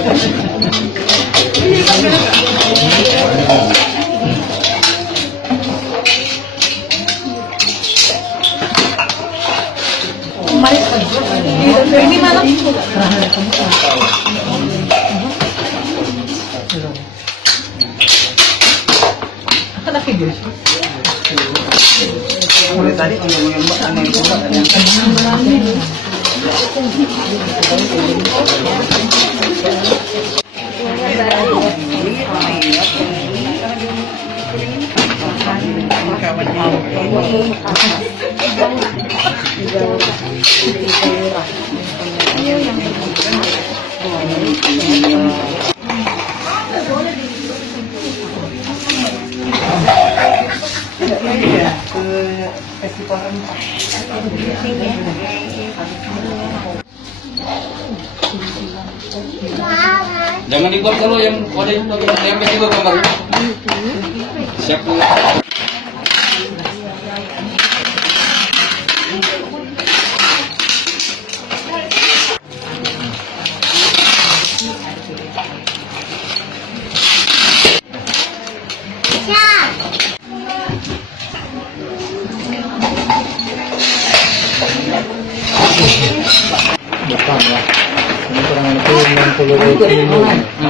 Ini mana? Ada video. Mulai tadi ngomongin mbak aneh itu mbak yang Jangan dibuat kalau yang ada yang juga gambar. Siap dulu.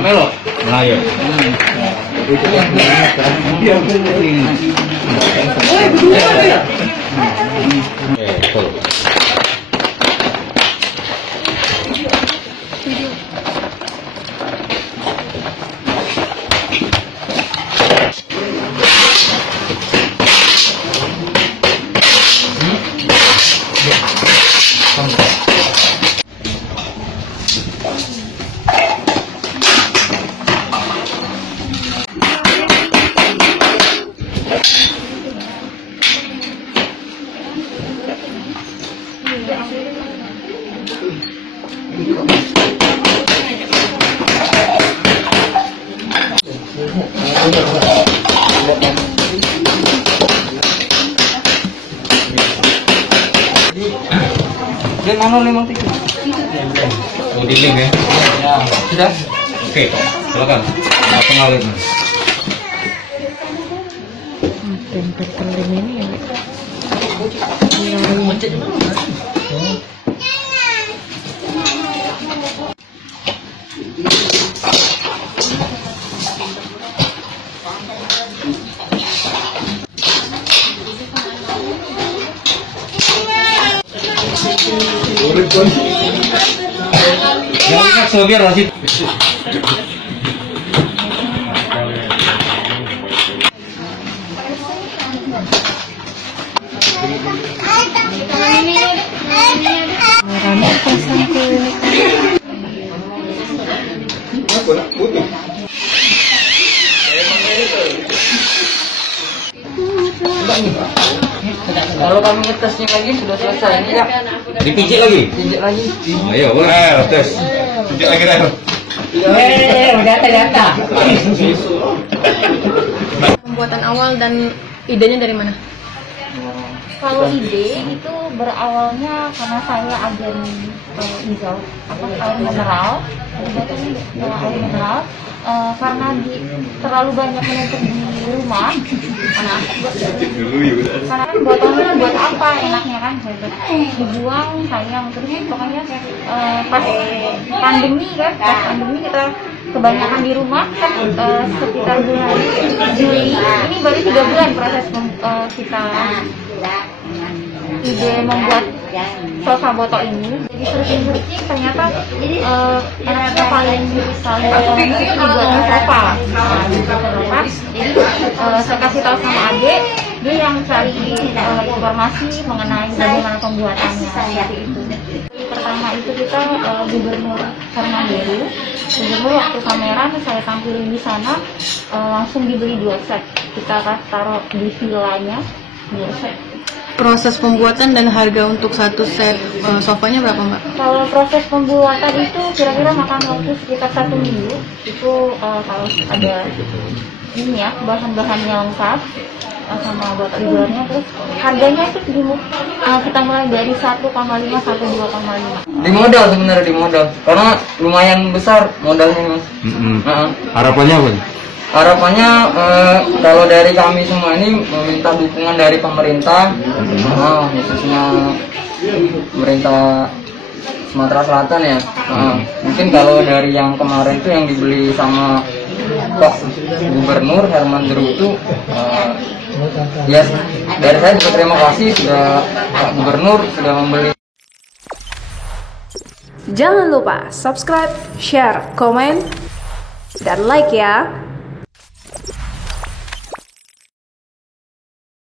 Melo, Melayu. Dia mana nih Mang Tiki? Mau di link ya? Ya, sudah. Oke, silakan. Apa ngalir? Tempel ini ya. Yang sebiar masih. Kalau kami ngetesnya lagi sudah selesai ini ya. Dipijit lagi? Pijit lagi. Ayo, boleh tes. Pijit lagi dah. Data. Pembuatan awal dan idenya dari mana? Kalau ide itu berawalnya karena saya agen hijau air mineral, air mineral karena terlalu banyak menumpuk di rumah, karena kan botolnya buat apa enaknya kan, dibuang sayang terus pokoknya pas pandemi kita kebanyakan di rumah kan sekitar bulan Juli ini baru 3 bulan proses kita ide membuat sosa botol ini. Jadi searching ternyata enaknya paling botolnya itu dibuatnya sofa. Jadi saya kasih tahu sama adek, dia yang cari informasi mengenai bagaimana pembuatannya seperti itu. Pertama itu kita Gubernur Fernanderu waktu pameran saya tampilin di sana, langsung dibeli 2 set. Kita taruh di villanya 2 set. proses pembuatan dan harga untuk satu set sofanya berapa Mbak? Kalau proses pembuatan itu kira-kira makan waktu sekitar 1 minggu. Itu kalau ada ini ya, bahan-bahannya lengkap sama buat luarnya, terus harganya itu kita mulai dari 1,5 sampai 2,5. Di modal sebenarnya, di modal. Karena lumayan besar modalnya, Mas. Harapannya apa? Harapannya kalau dari kami semua ini meminta dukungan dari pemerintah, khususnya pemerintah Sumatera Selatan ya. Mungkin kalau dari yang kemarin itu yang dibeli sama Pak Gubernur Herman Deru itu, ya dari saya juga terima kasih sudah Pak Gubernur sudah membeli. Jangan lupa subscribe, share, komen, dan like ya.